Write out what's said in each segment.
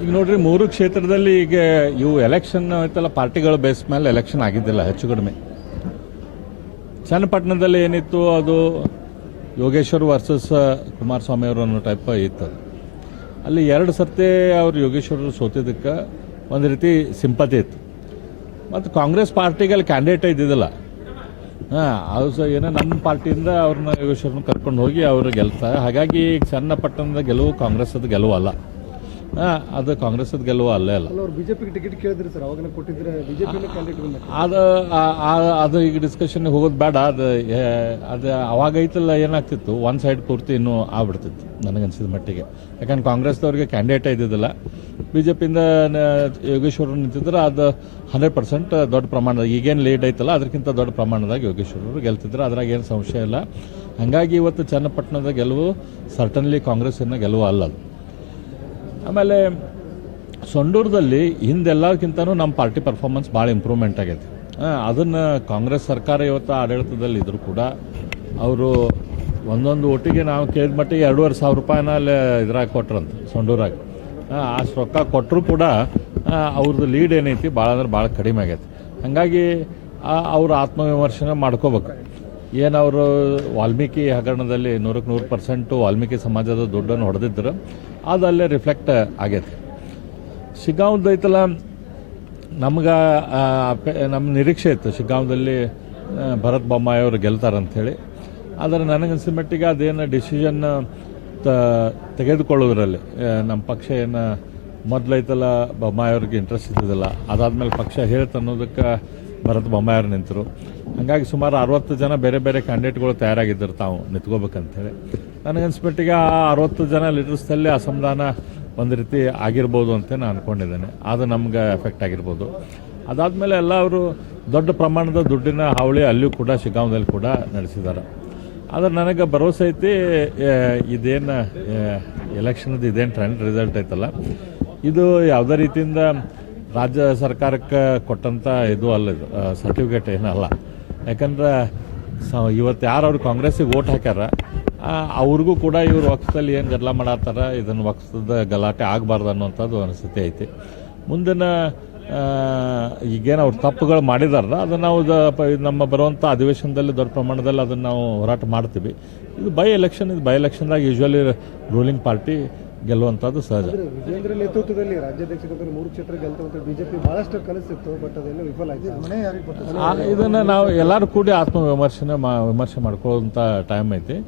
ಈಗ ನೋಡ್ರಿ, ಮೂರು ಕ್ಷೇತ್ರದಲ್ಲಿ ಈಗ ಇವು ಎಲೆಕ್ಷನ್ ಐತಲ್ಲ ಪಾರ್ಟಿಗಳ ಬೇಸ್ ಮೇಲೆ ಎಲೆಕ್ಷನ್ ಆಗಿದ್ದಿಲ್ಲ, ಹೆಚ್ಚು ಕಡಿಮೆ. ಚನ್ನಪಟ್ಟಣದಲ್ಲಿ ಏನಿತ್ತು, ಅದು ಯೋಗೇಶ್ವರ್ ವರ್ಸಸ್ ಕುಮಾರಸ್ವಾಮಿ ಅವರು ಅನ್ನೋ ಟೈಪ್ ಇತ್ತು. ಅಲ್ಲಿ ಎರಡು ಸರ್ತಿ ಅವರು ಯೋಗೇಶ್ವರರು ಸೋತಿದ್ದಕ್ಕೆ ಒಂದು ರೀತಿ ಸಿಂಪತಿ ಇತ್ತು. ಮತ್ತು ಕಾಂಗ್ರೆಸ್ ಪಾರ್ಟಿಗೆ ಅಲ್ಲಿ ಕ್ಯಾಂಡಿಡೇಟ್ ಇದ್ದಿದ್ದಿಲ್ಲ. ಹಾಂ, ಅದು ಸಹ ಏನೋ ನಮ್ಮ ಪಾರ್ಟಿಯಿಂದ ಅವ್ರನ್ನ ಯೋಗೇಶ್ವರನ್ನ ಕರ್ಕೊಂಡು ಹೋಗಿ ಅವರು ಗೆಲ್ತಾರೆ. ಹಾಗಾಗಿ ಈಗ ಚನ್ನಪಟ್ಟಣದ ಗೆಲುವು ಕಾಂಗ್ರೆಸ್ಸದ ಗೆಲುವು ಅಲ್ಲ ಅದು ಕಾಂಗ್ರೆಸ್ ಗೆಲುವು ಅಲ್ಲೇ ಅಲ್ಲ. ಬಿಜೆಪಿಗೆ ಟಿಕೆಟ್ ಕೇಳಿದ್ರಿ ಸರ್ ಅವಾಗ ಕೊಟ್ಟಿದ್ರೆ ಅದು ಅದು ಈಗ ಡಿಸ್ಕಷನ್ ಹೋಗೋದು ಬೇಡ ಅದು ಅದು ಅವಾಗ ಐತಲ್ಲ ಏನಾಗ್ತಿತ್ತು? ಒನ್ ಸೈಡ್ ಪೂರ್ತಿ ಇನ್ನೂ ಆಗ್ಬಿಡ್ತಿತ್ತು ನನಗನ್ಸಿದ ಮಟ್ಟಿಗೆ. ಯಾಕಂದ್ರೆ ಕಾಂಗ್ರೆಸ್ದವ್ರಿಗೆ ಕ್ಯಾಂಡಿಡೇಟ್ ಇದ್ದಿದ್ದಿಲ್ಲ. ಬಿ ಜೆ ಪಿಯಿಂದ ಯೋಗೇಶ್ವರ ನಿಂತಿದ್ರೆ ಅದು ಹಂಡ್ರೆಡ್ ಪರ್ಸೆಂಟ್ ದೊಡ್ಡ ಪ್ರಮಾಣದ ಈಗೇನು ಲೀಡ್ ಐತಲ್ಲ ಅದಕ್ಕಿಂತ ದೊಡ್ಡ ಪ್ರಮಾಣದಾಗ ಯೋಗೇಶ್ವರರು ಗೆಲ್ತಿದ್ರು ಅದ್ರಾಗ ಏನು ಸಂಶಯ ಇಲ್ಲ. ಹಾಗಾಗಿ ಇವತ್ತು ಚನ್ನಪಟ್ಟಣದ ಗೆಲುವು ಸರ್ಟನ್ಲಿ ಕಾಂಗ್ರೆಸ್ಸಿನ ಗೆಲುವು ಅಲ್ಲ ಅದು. ಆಮೇಲೆ ಸೊಂಡೂರದಲ್ಲಿ ಹಿಂದೆಲ್ಲಕ್ಕಿಂತನೂ ನಮ್ಮ ಪಾರ್ಟಿ ಪರ್ಫಾರ್ಮೆನ್ಸ್ ಭಾಳ ಇಂಪ್ರೂವ್ಮೆಂಟ್ ಆಗೈತೆ. ಅದನ್ನು ಕಾಂಗ್ರೆಸ್ ಸರ್ಕಾರ ಇವತ್ತು ಆಡಳಿತದಲ್ಲಿ ಇದ್ರೂ ಕೂಡ ಅವರು ಒಂದೊಂದು ಒಟ್ಟಿಗೆ ನಾವು ಕೇಳಿದ ಮಟ್ಟಿಗೆ ಎರಡೂವರೆ ಸಾವಿರ ರೂಪಾಯಿನ ಅಲ್ಲಿ ಇದ್ರಾಗ ಕೊಟ್ರಂತ, ಸೊಂಡೂರಾಗ. ಅಷ್ಟು ರೊಕ್ಕ ಕೊಟ್ಟರು ಕೂಡ ಅವ್ರದ್ದು ಲೀಡ್ ಏನೈತಿ, ಭಾಳ ಅಂದ್ರೆ ಭಾಳ ಕಡಿಮೆ ಆಗೈತೆ. ಹಾಗಾಗಿ ಅವ್ರ ಆತ್ಮವಿಮರ್ಶನ ಮಾಡ್ಕೋಬೇಕು. ಏನು ಅವರು ವಾಲ್ಮೀಕಿ ಹಗರಣದಲ್ಲಿ ನೂರಕ್ಕೆ ನೂರು ಪರ್ಸೆಂಟು ವಾಲ್ಮೀಕಿ ಸಮಾಜದ ದುಡ್ಡನ್ನು ಹೊಡೆದಿದ್ದರು ಅದು ಅಲ್ಲೇ ರಿಫ್ಲೆಕ್ಟ್ ಆಗೈತೆ ಶಿಗ್ಗಾಂವ್ದು ಐತಲ್ಲ ನಮ್ಗೆ ನಮ್ಮ ನಿರೀಕ್ಷೆ ಇತ್ತು. ಶಿಗ್ಗಾಂವ್ದಲ್ಲಿ ಭರತ್ ಬೊಮ್ಮಾಯಿ ಅವರು ಗೆಲ್ತಾರಂಥೇಳಿ ಆದರೆ ನನಗನ್ಸಿದ ಮಟ್ಟಿಗೆ ಅದೇನು ಡಿಸಿಷನ್ ತ, ತೆಗೆದುಕೊಳ್ಳೋದ್ರಲ್ಲಿ ನಮ್ಮ ಪಕ್ಷ ಏನು ಮೊದಲೈತಲ್ಲ ಬೊಮ್ಮಾಯಿ ಅವ್ರಿಗೆ ಇಂಟ್ರೆಸ್ಟ್ ಇದ್ದಿದ್ದಿಲ್ಲ. ಅದಾದಮೇಲೆ ಪಕ್ಷ ಹೇಳ್ತು ಅನ್ನೋದಕ್ಕೆ ಭರತ್ ಬೊಮ್ಮಾಯಿ ಅವ್ರು ನಿಂತರು. ಹಾಗಾಗಿ ಸುಮಾರು ಅರವತ್ತು ಜನ ಬೇರೆ ಬೇರೆ ಕ್ಯಾಂಡಿಡೇಟ್ಗಳು ತಯಾರಾಗಿದ್ದರು ತಾವು ನಿಂತ್ಕೋಬೇಕಂತೇಳಿ ನನಗನ್ಸ್ಬಿಟ್ಟಿಗೆ ಆ ಅರವತ್ತು ಜನ ಲೀಡರ್ಸ್ದಲ್ಲಿ ಅಸಮಾಧಾನ ಒಂದು ರೀತಿ ಆಗಿರ್ಬೋದು ಅಂತ ನಾನು ಅಂದ್ಕೊಂಡಿದ್ದೇನೆ ಅದು ನಮ್ಗೆ ಎಫೆಕ್ಟ್ ಆಗಿರ್ಬೋದು. ಅದಾದಮೇಲೆ ಎಲ್ಲ ಅವರು ದೊಡ್ಡ ಪ್ರಮಾಣದ ದುಡ್ಡಿನ ಹಾವಳಿ ಅಲ್ಲಿಯೂ ಕೂಡ ಶಿಗ್ಗಾಂವದಲ್ಲಿ ಕೂಡ ನಡೆಸಿದ್ದಾರೆ. ಆದರೆ ನನಗೆ ಭರವಸೆ ಐತಿ ಇದೇನು ಎಲೆಕ್ಷನ್ದು ಇದೇನು ಟ್ರೆಂಡ್ ರಿಸಲ್ಟ್ ಐತಲ್ಲ, ಇದು ಯಾವುದೇ ರೀತಿಯಿಂದ ರಾಜ್ಯ ಸರ್ಕಾರಕ್ಕೆ ಕೊಟ್ಟಂಥ ಇದು ಅಲ್ಲ ಇದು ಸರ್ಟಿಫಿಕೇಟ್ ಏನಲ್ಲ. ಯಾಕಂದ್ರೆ ಇವತ್ತು ಯಾರು ಅವ್ರು ಕಾಂಗ್ರೆಸ್ಸಿಗೆ ಓಟ್ ಹಾಕ್ಯಾರ ಅವ್ರಿಗೂ ಕೂಡ ಇವರು ವಕ್ಸದಲ್ಲಿ ಏನು ಗದ್ದಲ ಮಾಡತ್ತಾರ, ಇದನ್ನು ವಕ್ಸದ ಗಲಾಟೆ ಆಗಬಾರ್ದು ಅನ್ನೋಂಥದ್ದು ಅನಿಸುತ್ತೆ ಐತಿ. ಮುಂದಿನ ಈಗೇನು ಅವ್ರು ತಪ್ಪುಗಳು ಮಾಡಿದಾರಲ್ಲ, ಅದನ್ನು ನಾವು ನಮ್ಮ ಬರುವಂಥ ಅಧಿವೇಶನದಲ್ಲಿ ದೊಡ್ಡ ಪ್ರಮಾಣದಲ್ಲಿ ಅದನ್ನು ನಾವು ಹೋರಾಟ ಮಾಡ್ತೀವಿ. ಇದು ಬೈ ಎಲೆಕ್ಷನ್ ಇದು ಬೈ ಎಲೆಕ್ಷನ್ದಾಗ ಯೂಶ್ವಲಿ ರೂಲಿಂಗ್ ಪಾರ್ಟಿ ಗೆಲ್ಲುವಂಥದ್ದು ಸಹಜ. ವಿಜೇಂದ್ರ ನೇತೃತ್ವದಲ್ಲಿ ರಾಜ್ಯಾಧ್ಯಕ್ಷ ಮೂರು ಕ್ಷೇತ್ರ ಗೆಲ್ತವಂತ ಬಿಜೆಪಿ ಬಹಳಷ್ಟು ಕನಸಿತ್ತು ಬಟ್ ಅದೆಲ್ಲ ವಿಫಲ ಆಯ್ತು. ಇದನ್ನ ನಾವು ಎಲ್ಲರೂ ಕೂಡಿ ಆತ್ಮ ವಿಮರ್ಶನೆ ಮಾ ವಿಮರ್ಶೆ ಮಾಡ್ಕೊಳ್ಳೋಂಥ ಟೈಮ್ ಐತಿ.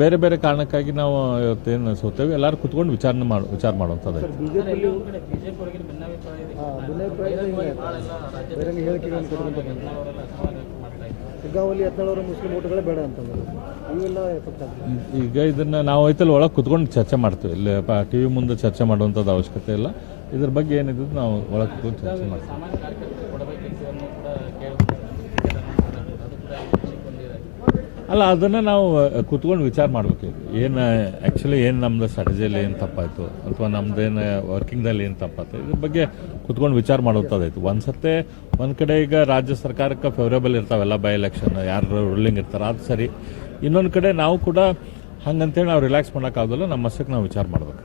ಬೇರೆ ಬೇರೆ ಕಾರಣಕ್ಕಾಗಿ ನಾವು ಇವತ್ತೇನು ಸೋತೇವೆ ಎಲ್ಲರೂ ಕುತ್ಕೊಂಡು ವಿಚಾರಣೆ ಮಾಡಿ ವಿಚಾರ ಮಾಡುವಂಥದ್ದು ಐತಿ ಮುಸ್ಲಿಂ ಓಟುಗಳೇ ಬೇಡ ಅಂತಂದ್ರೆ ಇವೆಲ್ಲ ಎಫೆಕ್ಟ್ ಆಗ್ತದೆ ಈಗ ಇದನ್ನ ನಾವು ಐತಲ್ಲಿ ಒಳಗೆ ಕುತ್ಕೊಂಡು ಚರ್ಚೆ ಮಾಡ್ತೀವಿ. ಇಲ್ಲಿ ಟಿ ವಿ ಮುಂದೆ ಚರ್ಚೆ ಮಾಡುವಂಥದ್ದು ಅವಶ್ಯಕತೆ ಇಲ್ಲ. ಇದ್ರ ಬಗ್ಗೆ ಏನಿದ್ದು ನಾವು ಒಳಗೆ ಕುತ್ಕೊಂಡು ಚರ್ಚೆ ಮಾಡ್ತೀವಿ. ಅಲ್ಲ, ಅದನ್ನು ನಾವು ಕೂತ್ಕೊಂಡು ವಿಚಾರ ಮಾಡಬೇಕು ಏನು ಆ್ಯಕ್ಚುಲಿ ಏನು ನಮ್ಮದು ಸ್ಟ್ರಾಟಜಿಯಲ್ಲಿ ಏನು ತಪ್ಪಾಯಿತು? ಅಥವಾ ನಮ್ಮದೇನು ವರ್ಕಿಂಗ್ದಲ್ಲಿ ಏನು ತಪ್ಪಾಯ್ತು? ಇದ್ರ ಬಗ್ಗೆ ಕೂತ್ಕೊಂಡು ವಿಚಾರ ಮಾಡೋದಾಯ್ತು ಒಂದು ಸರ್ತಿ ಒಂದು ಕಡೆ ಈಗ ರಾಜ್ಯ ಸರ್ಕಾರಕ್ಕೆ ಫೇವರೇಬಲ್ ಇರ್ತಾವೆಲ್ಲ ಬೈ ಎಲೆಕ್ಷನ್ ಯಾರು ರೂಲಿಂಗ್ ಇರ್ತಾರೆ ಅದು ಸರಿ. ಇನ್ನೊಂದು ಕಡೆ ನಾವು ಕೂಡ ಹಂಗಂತೇಳಿ ನಾವು ರಿಲ್ಯಾಕ್ಸ್ ಮಾಡೋಕ್ಕಾಗಲ್ಲ ನಮ್ಮ ಮಸಕ್ಕೆ ನಾವು ವಿಚಾರ ಮಾಡ್ಬೇಕು.